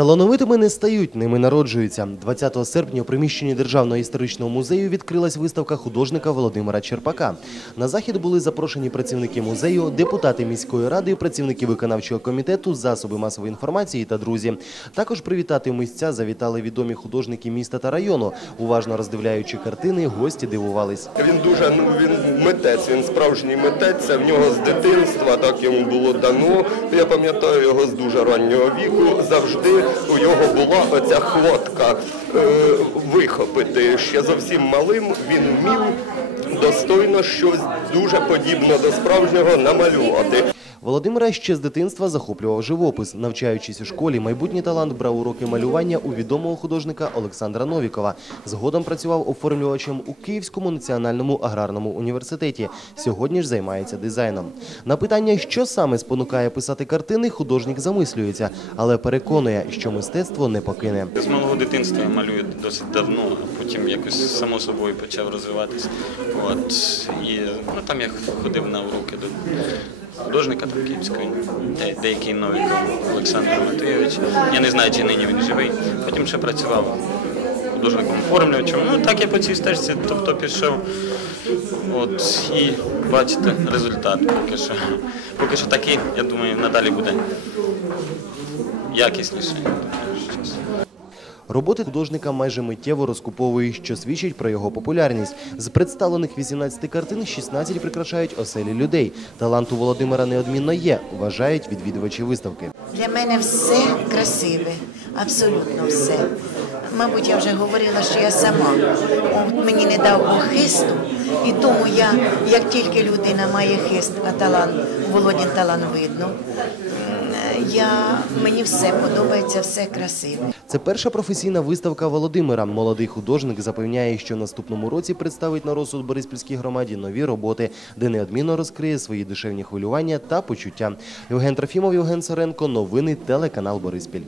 Талановитими не стають, ними народжуються. 20 серпня у приміщенні Державного історичного музею відкрилась виставка художника Володимира Черпака. На захід були запрошені працівники музею, депутати міської ради, працівники виконавчого комітету, засоби масової інформації та друзі. Також привітати митця завітали відомі художники міста та району. Уважно роздивляючи картини, гості дивувались. Він дуже ну він митець, він справжній митець. Це в нього з дитинства так йому було дано. Я пам'ятаю його з дуже раннього віку. Завжди у нього була оця хватка е, вихопити. Ще зовсім малим він вмів достойно щось дуже подібне до справжнього намалювати. Володимира ще з дитинства захоплював живопис. Навчаючись у школі, майбутній талант брав уроки малювання у відомого художника Олександра Новікова. Згодом працював оформлювачем у Київському національному аграрному університеті. Сьогодні ж займається дизайном. На питання, що саме спонукає писати картини, художник замислюється, але переконує, що мистецтво не покине. З малого дитинства я малюю досить давно, а потім якось само собою почав розвиватися. От. І ну, там я ходив на уроки до художника там, київського, деякий Новіков Олександр Матвійович. Я не знаю, чи нині він живий. Потім ще працював художником оформлювачем. Ну так я по цій стежці тобто, пішов. От, і бачите результат поки що. Поки що такий, я думаю, надалі буде якісніше. Роботи художника майже миттєво розкуповують, що свідчить про його популярність. З представлених 18 картин 16 прикрашають оселі людей. Талант у Володимира неодмінно є, вважають відвідувачі виставки. Для мене все красиве, абсолютно все. Мабуть, я вже говорила, що я сама. Мені не дав Бог хисту, і тому я, як тільки людина має хист, а талант, Володін талант видно, я, мені все подобається, все красиве. Це перша професійна виставка Володимира. Молодий художник запевняє, що наступному році представить на розсуд Бориспільській громаді нові роботи, де неодмінно розкриє свої душевні хвилювання та почуття. Євген Трофімов, Євген Саренко, Новини телеканал Бориспіль.